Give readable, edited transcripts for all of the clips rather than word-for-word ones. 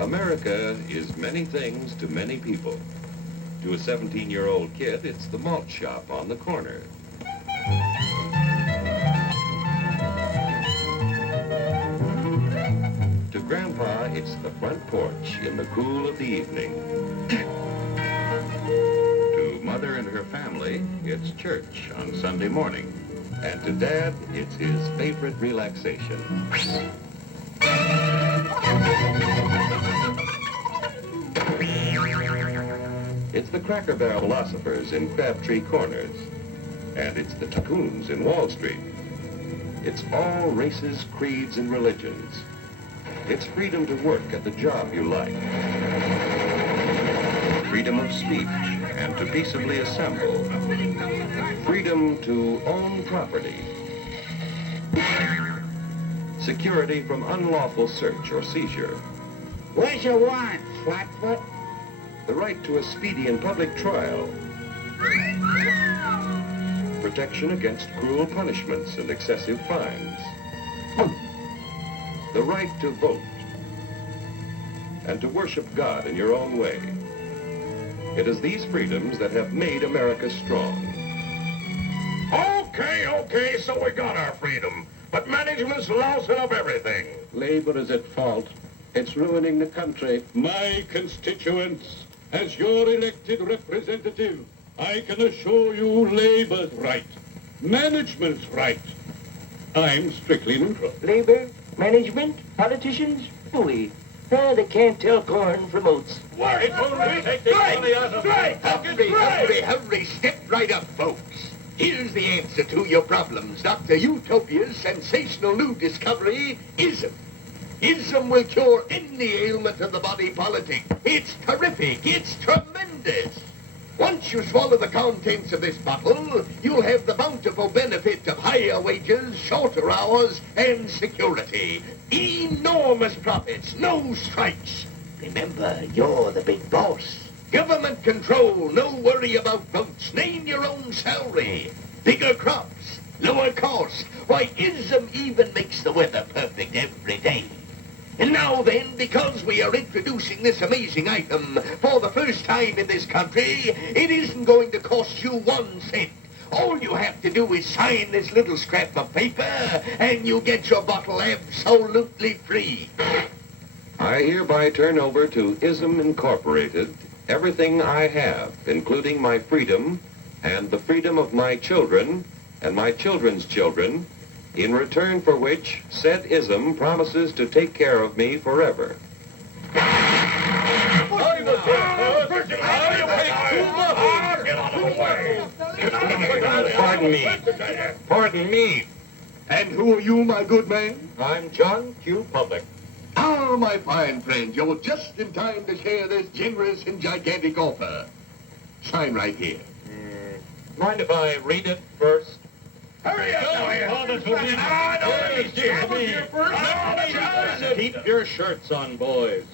America is many things to many people. To a 17-year-old kid, it's the malt shop on the corner. To Grandpa, it's the front porch in the cool of the evening. To Mother and her family, it's church on Sunday morning. And to Dad, it's his favorite relaxation. It's the Cracker Barrel philosophers in Crabtree Corners. And it's the tycoons in Wall Street. It's all races, creeds, and religions. It's freedom to work at the job you like. Freedom of speech and to peaceably assemble. Freedom to own property. Security from unlawful search or seizure. What's your warrant, Flatfoot? The right to a speedy and public trial. Protection against cruel punishments and excessive fines. The right to vote. And to worship God in your own way. It is these freedoms that have made America strong. Okay, so we got our freedom. But management's lousing up everything. Labor is at fault. It's ruining the country. My constituents, as your elected representative, I can assure you Labor's right. Management's right. I'm strictly neutral. Labor, management, politicians, fooey. They can't tell corn from oats. Hurry, step right up, folks. Here's the answer to your problems. Dr. Utopia's sensational new discovery, ism. Ism will cure any ailment of the body politic. It's terrific. It's tremendous. Once you swallow the contents of this bottle, you'll have the bountiful benefit of higher wages, shorter hours, and security. Enormous profits, no strikes. Remember, you're the big boss. Government control, no worry about votes. Name your own salary. Bigger crops, lower costs. Why, ism even makes the weather perfect every day. And now then, because we are introducing this amazing item for the first time in this country, it isn't going to cost you 1 cent. All you have to do is sign this little scrap of paper, and you get your bottle absolutely free. I hereby turn over to ISM Incorporated everything I have, including my freedom and the freedom of my children and my children's children, in return for which said ISM promises to take care of me forever. Pardon me. And who are you, my good man? I'm John Q. Public. Ah, my fine friend, you're just in time to share this generous and gigantic offer. Sign right here. Mind if I read it first? Hurry up! Keep your shirts on, boys.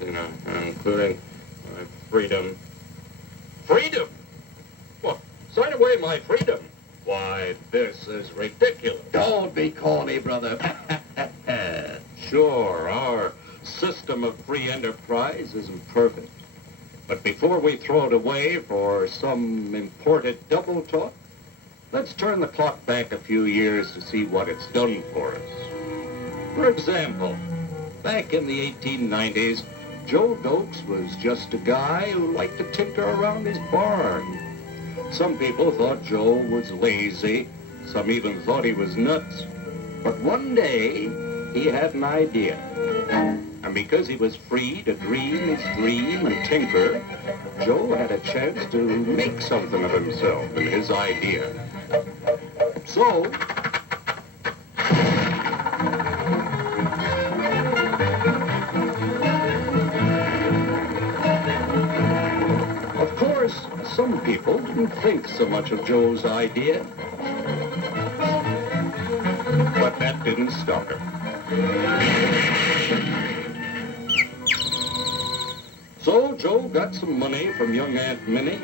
Including my freedom. Freedom? What? Sign away my freedom? Why, this is ridiculous. Don't be corny, brother. Sure, our system of free enterprise isn't perfect. But before we throw it away for some imported double talk, let's turn the clock back a few years to see what it's done for us. For example, back in the 1890s, Joe Dokes was just a guy who liked to tinker around his barn. Some people thought Joe was lazy. Some even thought he was nuts. But one day, he had an idea. And because he was free to dream his dream and tinker, Joe had a chance to make something of himself and his idea. So, of course, some people didn't think so much of Joe's idea. But that didn't stop him. So Joe got some money from young Aunt Minnie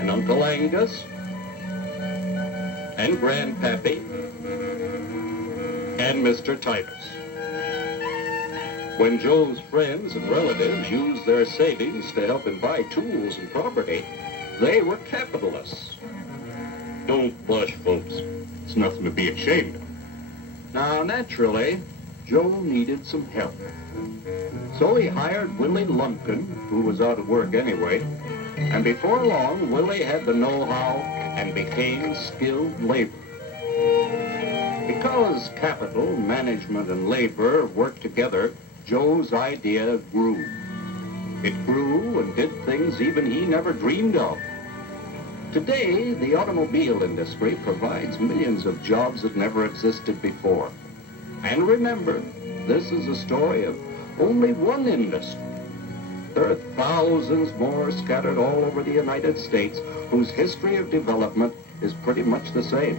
and Uncle Angus and Grandpappy and Mr. Titus. When Joe's friends and relatives used their savings to help him buy tools and property, they were capitalists. Don't blush, folks. It's nothing to be ashamed of. Now, naturally, Joe needed some help. So he hired Willie Lumpkin, who was out of work anyway, and before long, Willie had the know-how and became skilled labor. Because capital, management, and labor worked together, Joe's idea grew. It grew and did things even he never dreamed of. Today, the automobile industry provides millions of jobs that never existed before. And remember, this is a story of only one industry. There are thousands more scattered all over the United States whose history of development is pretty much the same.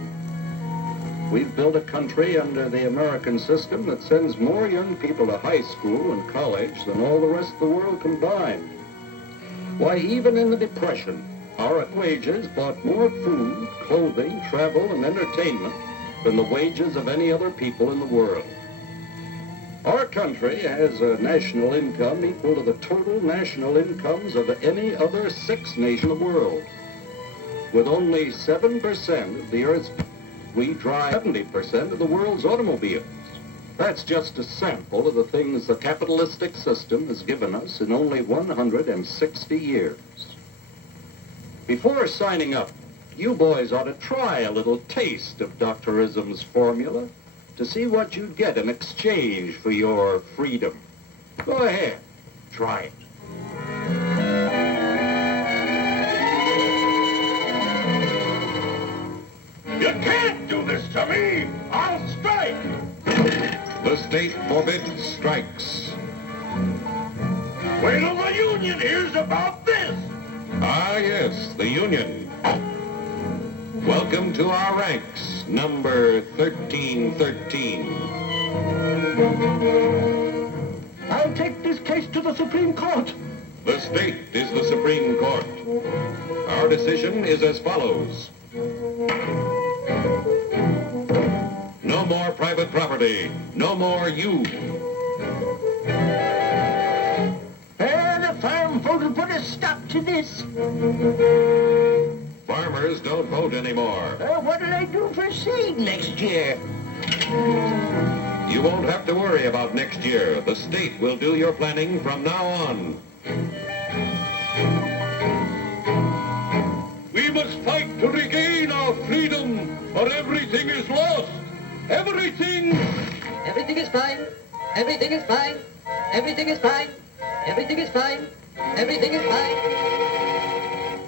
We've built a country under the American system that sends more young people to high school and college than all the rest of the world combined. Why, even in the Depression, our wages bought more food, clothing, travel, and entertainment than the wages of any other people in the world. Our country has a national income equal to the total national incomes of any other sixth nation in the world. With only 7% of the Earth's, we drive 70% of the world's automobiles. That's just a sample of the things the capitalistic system has given us in only 160 years. Before signing up, you boys ought to try a little taste of Dr. Ism's formula to see what you'd get in exchange for your freedom. Go ahead, try it. You can't do this to me! I'll strike! The state forbids strikes. Wait till the union hears about this! Ah, yes, the Union. Welcome to our ranks, number 1313. I'll take this case to the Supreme Court. The state is the Supreme Court. Our decision is as follows. No more private property. No more you. The farm folk will put a stop to this. Farmers don't vote anymore. What'll I do for seed next year? You won't have to worry about next year. The state will do your planning from now on. We must fight to regain our freedom, or everything is lost. Everything! Everything is fine. Everything is fine. Everything is fine. Everything is fine. Everything is fine.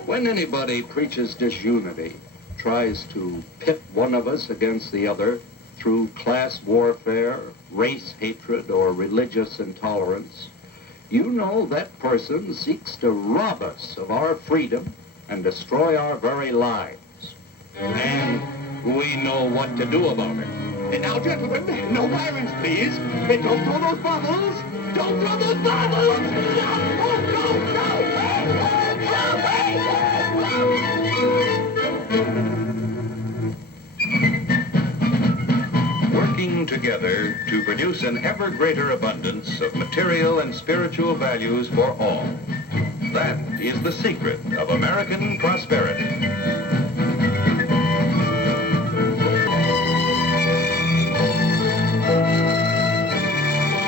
When anybody preaches disunity, tries to pit one of us against the other through class warfare, race hatred, or religious intolerance, you know that person seeks to rob us of our freedom and destroy our very lives. And we know what to do about it. And now, gentlemen, no violence, please. And don't throw those bottles. Don't throw those bottles! Working together to produce an ever greater abundance of material and spiritual values for all. That is the secret of American prosperity.